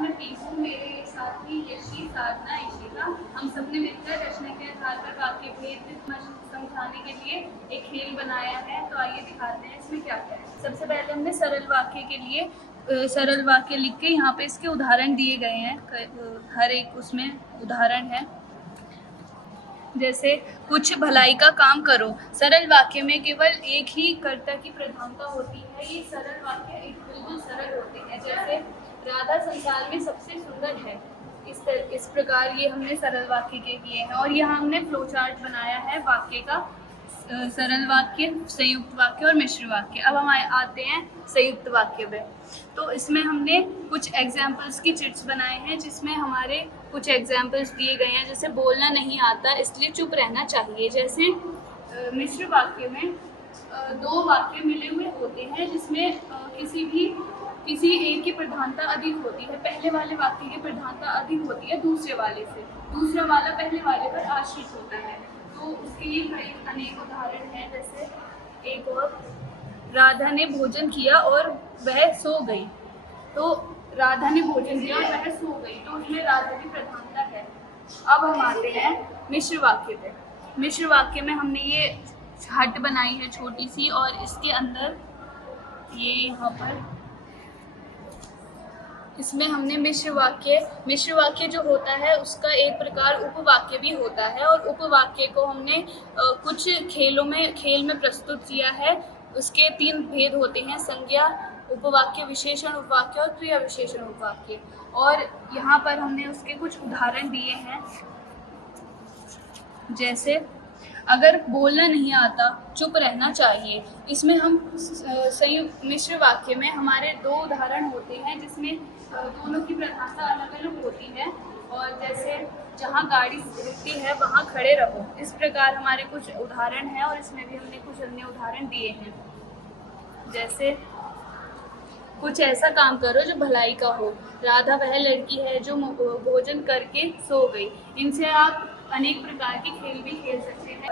मैं पीहू, मेरे साथी यशी, साधना, इशिका, हम सबने मिलकर रचना के आधार पर वाक्य भेद समझाने के लिए एक खेल बनाया है। तो आइए दिखाते हैं इसमें क्या क्या है। सबसे पहले हमने सरल वाक्य के लिए सरल वाक्य लिख के यहाँ पे इसके उदाहरण दिए गए हैं। हर एक उसमें उदाहरण है। जैसे कुछ भलाई का काम करो। सरल वाक्य में केवल एक ही कर्ता की प्रधानता होती है। ये सरल वाक्य एक बिल्कुल सरल होते हैं। जैसे राधा संसार में सबसे सुंदर है। इस प्रकार ये हमने सरल वाक्य के किए हैं। और यहाँ हमने फ्लो चार्ट बनाया है वाक्य का, सरल वाक्य, संयुक्त वाक्य और मिश्र वाक्य। अब हम आते हैं संयुक्त वाक्य पे। तो इसमें हमने कुछ एग्जाम्पल्स की चिट्स बनाए हैं, जिसमें हमारे कुछ एग्जाम्पल्स दिए गए हैं। जैसे बोलना नहीं आता इसलिए चुप रहना चाहिए। जैसे मिश्र वाक्य में दो वाक्य मिले हुए होते हैं, जिसमें किसी एक की प्रधानता अधिक होती है। पहले वाले वाक्य की प्रधानता अधिक होती है दूसरे वाले से, दूसरा वाला पहले वाले पर आश्रित होता है। तो उसके ये कई अनेक उदाहरण हैं। जैसे एक और, राधा ने भोजन किया और वह सो गई। तो राधा ने भोजन किया और वह सो गई, तो उसमें राधा की प्रधानता है। अब हम आते हैं मिश्र वाक्य पे। मिश्र वाक्य में हमने ये हट बनाई है छोटी सी, और इसके अंदर ये यहाँ पर इसमें हमने मिश्र वाक्य जो होता है उसका एक प्रकार उपवाक्य भी होता है। और उपवाक्य को हमने कुछ खेल में प्रस्तुत किया है। उसके 3 भेद होते हैं: संज्ञा उपवाक्य, विशेषण उपवाक्य और क्रिया विशेषण उपवाक्य। और यहाँ पर हमने उसके कुछ उदाहरण दिए हैं। जैसे अगर बोलना नहीं आता चुप रहना चाहिए। इसमें हम संयुक्त मिश्र वाक्य में हमारे 2 उदाहरण होते हैं, जिसमें दोनों की प्रधानता अलग अलग होती है। और जैसे जहाँ गाड़ी रुकती है वहाँ खड़े रहो। इस प्रकार हमारे कुछ उदाहरण हैं, और इसमें भी हमने कुछ अन्य उदाहरण दिए हैं। जैसे कुछ ऐसा काम करो जो भलाई का हो। राधा वह लड़की है जो भोजन करके सो गई। इनसे आप अनेक प्रकार के खेल भी खेल सकते हैं।